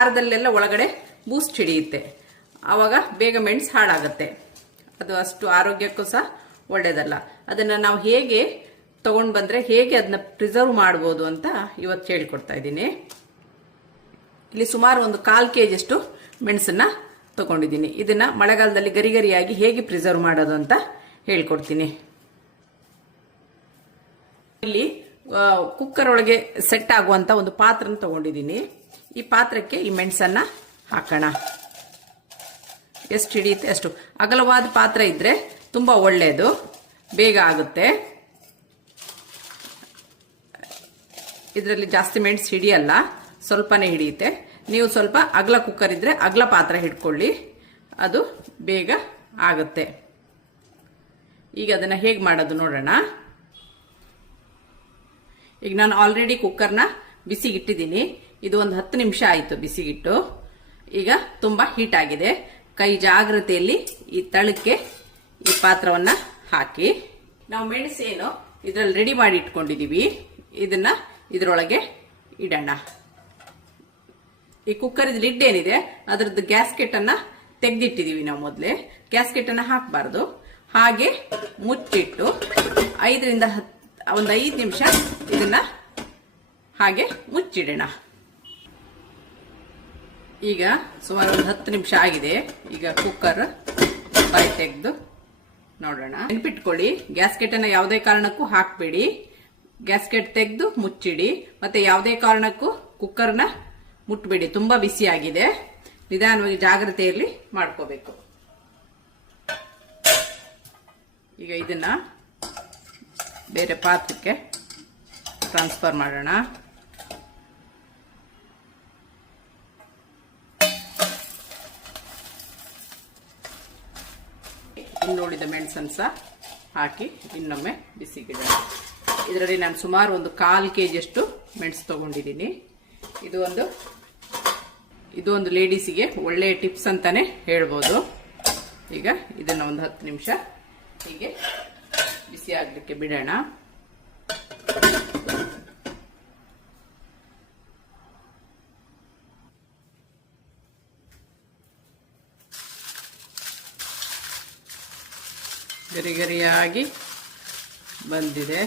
ಖಾರದಲ್ಲೆಲ್ಲ ಒಳಗಡೆ ಬೂಸ್ಟ್ ಹಿಡಿಯುತ್ತೆ, ಆವಾಗ ಬೇಗ ಮೆಣಸು ಹಾಳಾಗುತ್ತೆ. ಅದು ಅಷ್ಟು ಆರೋಗ್ಯಕ್ಕೂ ಸಹ ಒಳ್ಳೇದಲ್ಲ. ಅದನ್ನ ನಾವು ಹೇಗೆ ತಗೊಂಡು ಬಂದ್ರೆ ಹೇಗೆ ಅದನ್ನ ಪ್ರಿಸರ್ವ್ ಮಾಡ್ಬೋದು ಅಂತ ಇವತ್ತು ಹೇಳಿಕೊಡ್ತಾ ಇದ್ದೀನಿ. ಇಲ್ಲಿ ಸುಮಾರು ಒಂದು 1/4 kg ಅಷ್ಟು ಮೆಣಸನ್ನ ತಗೊಂಡಿದ್ದೀನಿ. ಇದನ್ನ ಮಳೆಗಾಲದಲ್ಲಿ ಗರಿಗರಿಯಾಗಿ ಹೇಗೆ ಪ್ರಿಸರ್ವ್ ಮಾಡೋದು ಅಂತ ಹೇಳ್ಕೊಡ್ತೀನಿ. ಇಲ್ಲಿ ಕುಕ್ಕರ್ ಒಳಗೆ ಸೆಟ್ ಆಗುವಂತ ಒಂದು ಪಾತ್ರನ ತಗೊಂಡಿದ್ದೀನಿ. ಈ ಪಾತ್ರಕ್ಕೆ ಈ ಮೆಣಸನ್ನ ಹಾಕೋಣ. ಎಷ್ಟು ಹಿಡಿಯುತ್ತೆ ಅಷ್ಟು. ಅಗಲವಾದ ಪಾತ್ರ ಇದ್ರೆ ತುಂಬಾ ಒಳ್ಳೆಯದು, ಬೇಗ ಆಗುತ್ತೆ. ಇದರಲ್ಲಿ ಜಾಸ್ತಿ ಮೆಣಸು ಹಿಡಿಯಲ್ಲ, ಸ್ವಲ್ಪನೇ ಹಿಡಿಯುತ್ತೆ. ನೀವು ಸ್ವಲ್ಪ ಅಗಲ ಕುಕ್ಕರ್ ಇದ್ರೆ ಅಗಲ ಪಾತ್ರ ಹಿಡ್ಕೊಳ್ಳಿ, ಅದು ಬೇಗ ಆಗುತ್ತೆ. ಈಗ ಅದನ್ನ ಹೇಗೆ ಮಾಡೋದು ನೋಡೋಣ. ಈಗ ನಾನು ಆಲ್ರೆಡಿ ಕುಕ್ಕರ್ನ ಬಿಸಿಗಿಟ್ಟಿದ್ದೀನಿ. ಇದು ಒಂದು 10 ನಿಮಿಷ ಆಯಿತು ಬಿಸಿಗಿಟ್ಟು. ಈಗ ತುಂಬಾ ಹೀಟ್ ಆಗಿದೆ. ಕೈ ಜಾಗ್ರತೆಯಲ್ಲಿ ಈ ತಳಕ್ಕೆ ಈ ಪಾತ್ರವನ್ನ ಹಾಕಿ, ನಾವು ಮೆಣಸೇನು ಇದರಲ್ಲಿ ರೆಡಿ ಮಾಡಿ ಇಟ್ಕೊಂಡಿದೀವಿ, ಇದನ್ನ ಇದರೊಳಗೆ ಇಡೋಣ. ಈ ಕುಕ್ಕರ್ ಲಿಡ್ ಏನಿದೆ ಅದರದ್ದು ಗ್ಯಾಸ್ಕೆಟ್ ಅನ್ನ ತೆಗೆದಿಟ್ಟಿದೀವಿ ನಾವು. ಮೊದಲೇ ಗ್ಯಾಸ್ಕೆಟ್ ಅನ್ನ ಹಾಕಬಾರ್ದು, ಹಾಗೆ ಮುಚ್ಚಿಟ್ಟು 5 ನಿಮಿಷ ಇದನ್ನ ಹಾಗೆ ಮುಚ್ಚಿಡೋಣ. ಈಗ ಸುಮಾರು ಒಂದು 10 ನಿಮಿಷ ಆಗಿದೆ. ಈಗ ಕುಕ್ಕರ್ ಬಾಯಿ ತೆಗೆದು ನೋಡೋಣ. ನೆನ್ಪಿಟ್ಕೊಳ್ಳಿ, ಗ್ಯಾಸ್ಕೆಟ್ ಅನ್ನ ಯಾವುದೇ ಕಾರಣಕ್ಕೂ ಹಾಕಬೇಡಿ. ಗ್ಯಾಸ್ಕೆಟ್ ತೆಗೆದು ಮುಚ್ಚಿಡಿ. ಮತ್ತೆ ಯಾವುದೇ ಕಾರಣಕ್ಕೂ ಕುಕ್ಕರ್ನ ಮುಟ್ಬೇಡಿ, ತುಂಬಾ ಬಿಸಿ ಆಗಿದೆ. ನಿಧಾನವಾಗಿ ಜಾಗ್ರತೆಯಲ್ಲಿ ಮಾಡ್ಕೋಬೇಕು. ಈಗ ಇದನ್ನ ಬೇರೆ ಪಾತ್ರಕ್ಕೆ ಟ್ರಾನ್ಸ್ಫರ್ ಮಾಡೋಣ. ಇನ್ನುಳಿದ ಮೆಣಸನ್ನು ಸಹ ಹಾಕಿ ಇನ್ನೊಮ್ಮೆ ಬಿಸಿಗಿಡೋಣ. ಇದರಲ್ಲಿ ನಾನು ಸುಮಾರು ಒಂದು 1/4 kg ಅಷ್ಟು ಮೆಣಸು ತಗೊಂಡಿದ್ದೀನಿ. ಇದು ಒಂದು ಲೇಡೀಸಿಗೆ ಒಳ್ಳೆಯ ಟಿಪ್ಸ್ ಅಂತಾನೆ ಹೇಳ್ಬೋದು. ಈಗ ಇದನ್ನ ಒಂದು 10 ನಿಮಿಷ ಹೀಗೆ ಬಿಸಿ ಆಗಲಿಕ್ಕೆ ಬಿಡೋಣ. ಗರಿ ಗರಿಯಾಗಿ ಬಂದಿದೆ.